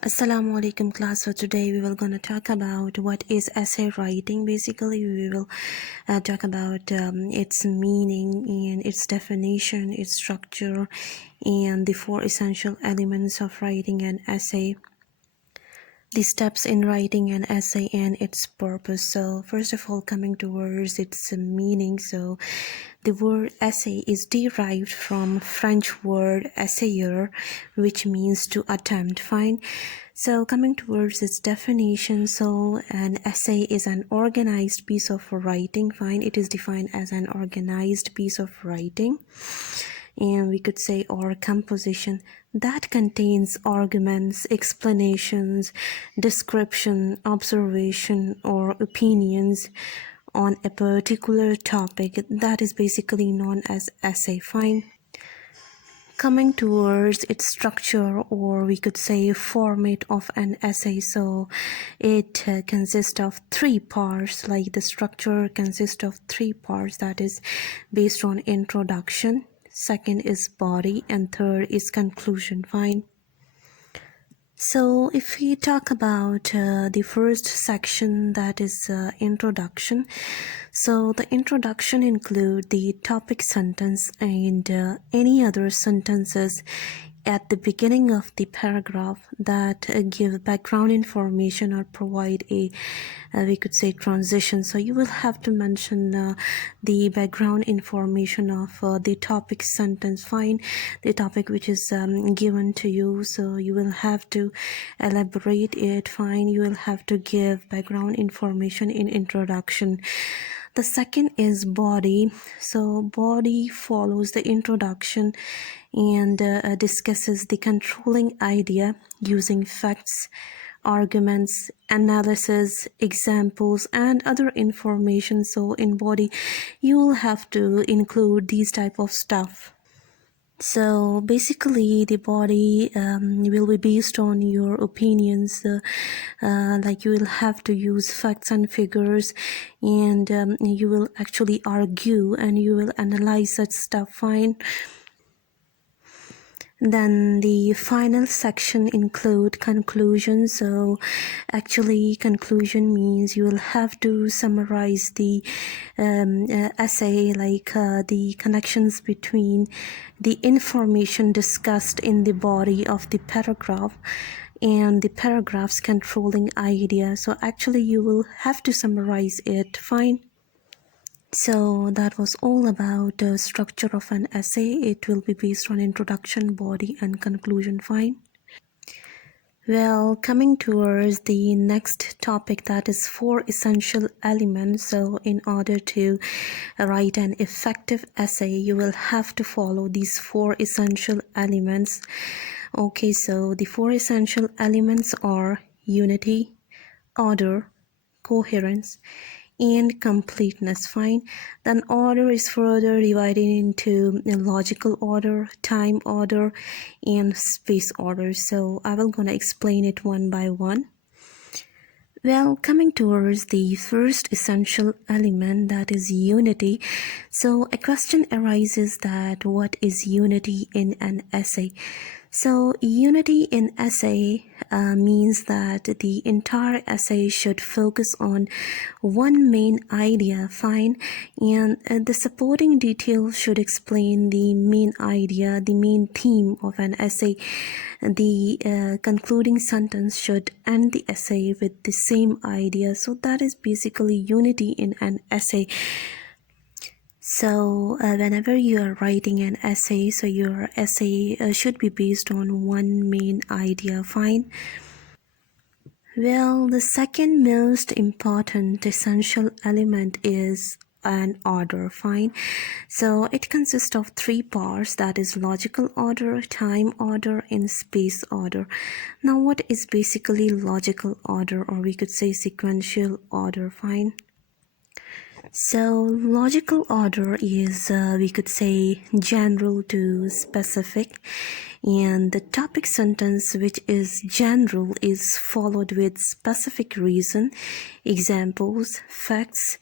Assalamu alaikum class. So today we will gonna talk about what is essay writing. Basically we will talk about its meaning and its definition, its structure, and the four essential elements of writing an essay, the steps in writing an essay and its purpose. So first of all, coming towards its meaning. So the word essay is derived from French word essayer, which means to attempt. Fine. So coming towards its definition, so an essay is an organized piece of writing. Fine. It is defined as an organized piece of writing, and we could say, or composition that contains arguments, explanations, description, observation, or opinions on a particular topic. That is basically known as essay. Fine. Coming towards its structure, or we could say format of an essay, so it consists of three parts. Like the structure consists of three parts, that is based on introduction, second is body, and third is conclusion. Fine. So if we talk about the first section, that is introduction. So the introduction include the topic sentence and any other sentences at the beginning of the paragraph that give background information or provide a we could say transition. So you will have to mention the background information of the topic sentence. Fine. The topic which is given to you, so you will have to elaborate it. Fine. You will have to give background information in introduction. The second is body. So body follows the introduction and discusses the controlling idea using facts, arguments, analysis, examples, and other information. So in body you will have to include these type of stuff. So basically the body will be based on your opinions, like you will have to use facts and figures, and you will actually argue and you will analyze such stuff. Fine. Then the final section include conclusion. So actually conclusion means you will have to summarize the essay, like the connections between the information discussed in the body of the paragraph and the paragraph's controlling idea. So actually you will have to summarize it. Fine. So that was all about the structure of an essay. It will be based on introduction, body, and conclusion. Fine. Well, coming towards the next topic, that is four essential elements. So in order to write an effective essay, you will have to follow these four essential elements. Okay, so the four essential elements are unity, order, coherence, and completeness. Fine. Then order is further divided into logical order, time order, and space order. So I will gonna explain it one by one. Well, coming towards the first essential element, that is unity. So a question arises that what is unity in an essay? So unity in essay means that the entire essay should focus on one main idea. Fine. And the supporting details should explain the main idea, the main theme of an essay. The concluding sentence should end the essay with the same idea. So that is basically unity in an essay. So whenever you are writing an essay, so your essay should be based on one main idea. Fine. Well, the second most important essential element is an order. Fine. So it consists of three parts, that is logical order, time order, and space order. Now what is basically logical order, or we could say sequential order? Fine. So logical order is we could say general to specific, and the topic sentence which is general is followed with specific reason, examples, facts,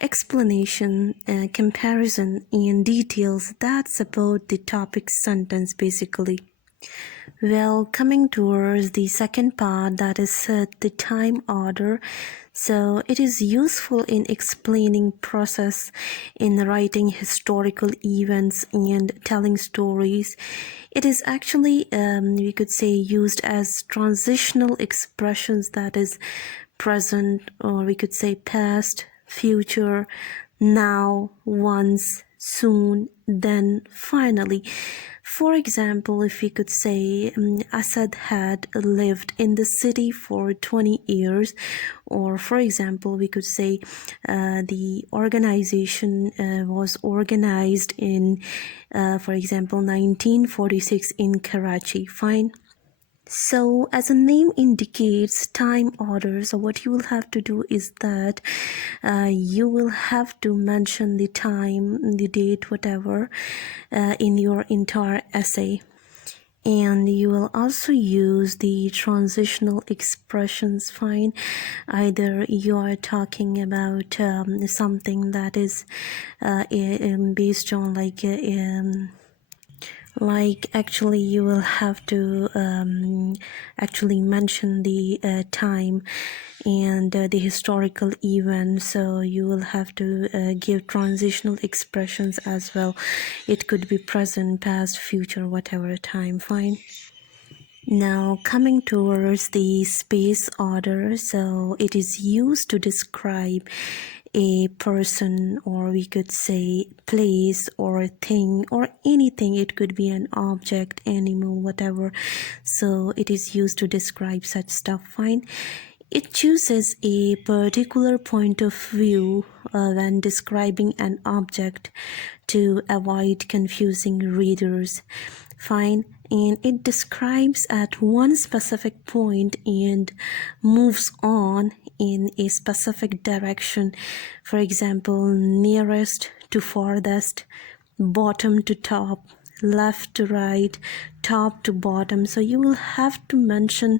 explanation, comparison, and details that support the topic sentence basically. Well, coming towards the second part, that is the time order. So it is useful in explaining process in writing historical events and telling stories. It is actually, we could say, used as transitional expressions, that is present, or we could say past, future, now, once, soon, then, finally. For example, if we could say Asad had lived in the city for 20 years, or for example, we could say the organization was organized in, for example, 1946 in Karachi. Fine. So, as the name indicates, time order. So, what you will have to do is that you will have to mention the time, the date, whatever, in your entire essay. And you will also use the transitional expressions. Fine, either you are talking about something that is based on like actually you will have to actually mention the time and the historical event, so you will have to give transitional expressions as well. It could be present, past, future, whatever time. Fine. Now coming towards the space order, so it is used to describe a person, or we could say place or a thing or anything. It could be an object, animal, whatever. So it is used to describe such stuff. Fine. It chooses a particular point of view when describing an object to avoid confusing readers. Fine. And it describes at one specific point and moves on in a specific direction. For example, nearest to farthest, bottom to top, left to right, top to bottom. So you will have to mention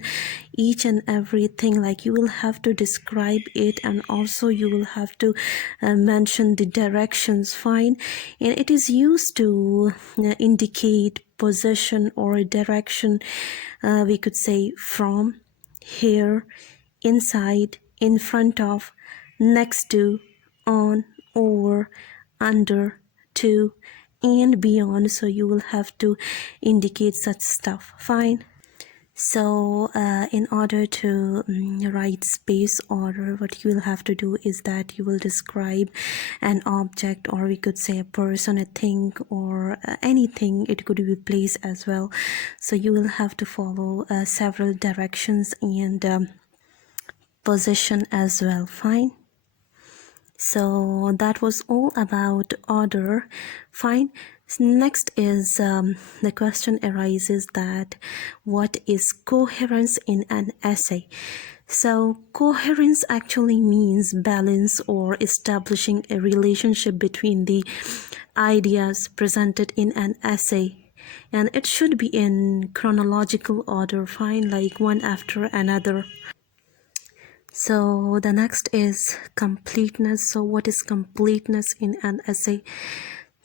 each and everything, like you will have to describe it, and also you will have to mention the directions. Fine. And it is used to indicate position or direction. We could say from, here, inside, in front of, next to, on, over, under, to, and beyond. So you will have to indicate such stuff. Fine. So in order to write space order, what you will have to do is that you will describe an object, or we could say a person, a thing, or anything. It could be place as well. So you will have to follow several directions and position as well. Fine. So that was all about order. Fine. Next is the question arises that what is coherence in an essay? So coherence actually means balance or establishing a relationship between the ideas presented in an essay, and it should be in chronological order. Fine, like one after another. So the next is completeness. So what is completeness in an essay?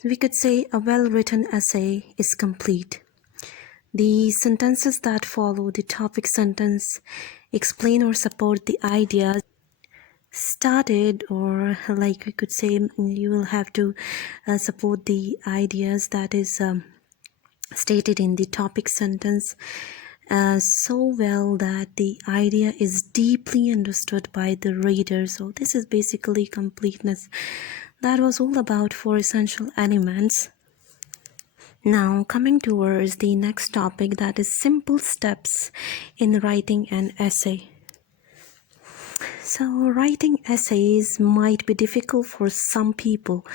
We could say a well-written essay is complete. The sentences that follow the topic sentence explain or support the ideas started, or like we could say you will have to support the ideas that is stated in the topic sentence so well that the idea is deeply understood by the reader. So this is basically completeness. That was all about 4 essential elements. Now coming towards the next topic, that is simple steps in writing an essay. So writing essays might be difficult for some people,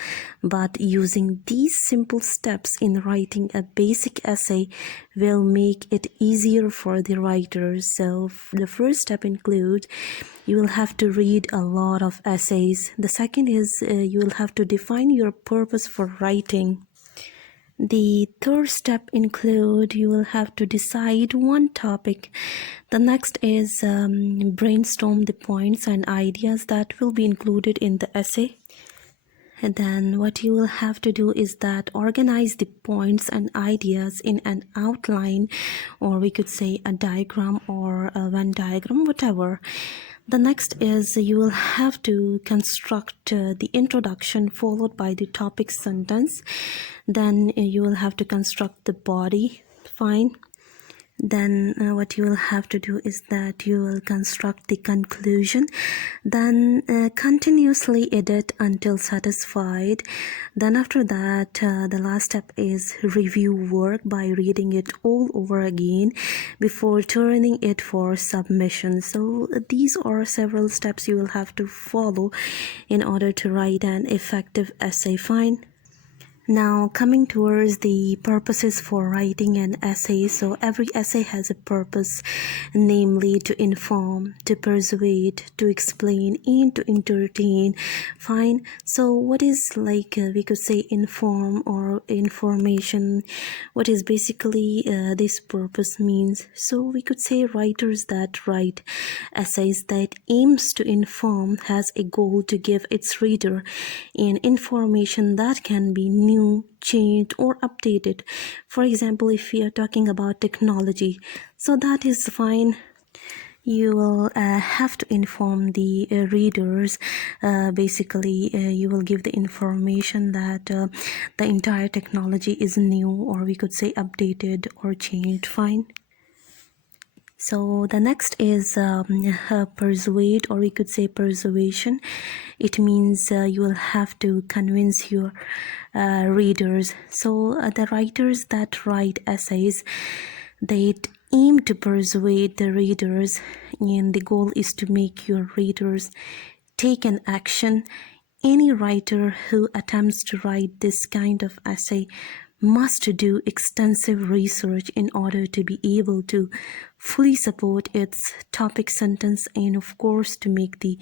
but using these simple steps in writing a basic essay will make it easier for the writers. So the first step includes you will have to read a lot of essays. The second is you will have to define your purpose for writing. The third step include you will have to decide one topic. The next is brainstorm the points and ideas that will be included in the essay. And then what you will have to do is that organize the points and ideas in an outline, or we could say a diagram or a Venn diagram, whatever. The next is you will have to construct the introduction followed by the topic sentence. Then you will have to construct the body. Fine. Then what you will have to do is that you will construct the conclusion, then continuously edit until satisfied. Then after that, the last step is review work by reading it all over again before turning it for submission. So these are several steps you will have to follow in order to write an effective essay. Fine. Now coming towards the purposes for writing an essay. So every essay has a purpose, namely to inform, to persuade, to explain, and to entertain. Fine. So what is like we could say inform or information? What is basically this purpose means? So we could say writers that write essays that aims to inform has a goal to give its reader an information that can be new, changed, or updated. For example, if we are talking about technology, so that is fine. You will have to inform the readers. Basically, you will give the information that the entire technology is new, or we could say updated or changed. Fine. So the next is persuade, or we could say persuasion. It means you will have to convince your readers. So the writers that write essays, they aim to persuade the readers, and the goal is to make your readers take an action. Any writer who attempts to write this kind of essay must do extensive research in order to be able to fully support its topic sentence, and of course to make the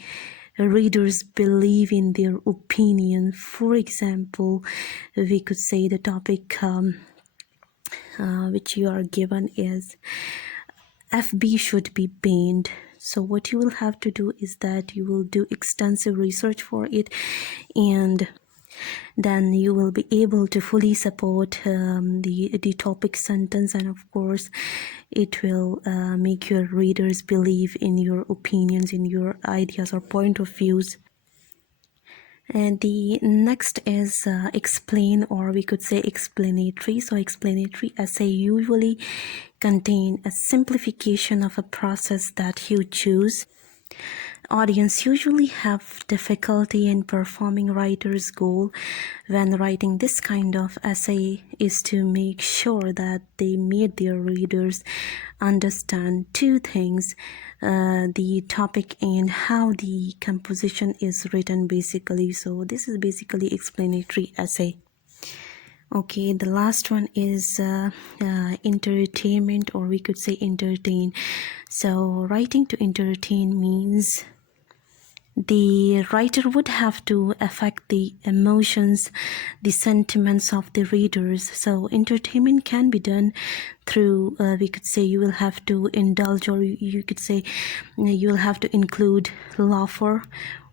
readers believe in their opinion. For example, we could say the topic which you are given is FB should be banned. So what you will have to do is that you will do extensive research for it, and then you will be able to fully support the topic sentence, and of course it will make your readers believe in your opinions, in your ideas or point of views. And the next is explain, or we could say explanatory. So explanatory essay usually contain a simplification of a process that you choose. Audience usually have difficulty in performing writer's goal when writing this kind of essay is to make sure that they made their readers understand two things, the topic and how the composition is written basically. So this is basically explanatory essay. Okay, the last one is entertainment, or we could say entertain. So writing to entertain means the writer would have to affect the emotions, the sentiments of the readers. So entertainment can be done through, we could say you will have to indulge, or you could say you will have to include laughter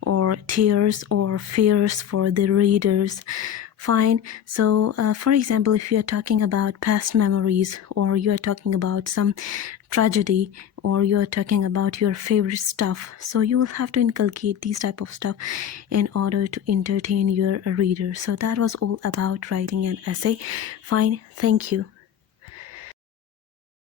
or tears or fears for the readers. Fine. So for example, if you are talking about past memories, or you are talking about some tragedy, or you are talking about your favorite stuff, so you will have to inculcate these type of stuff in order to entertain your reader. So that was all about writing an essay. Fine. Thank you.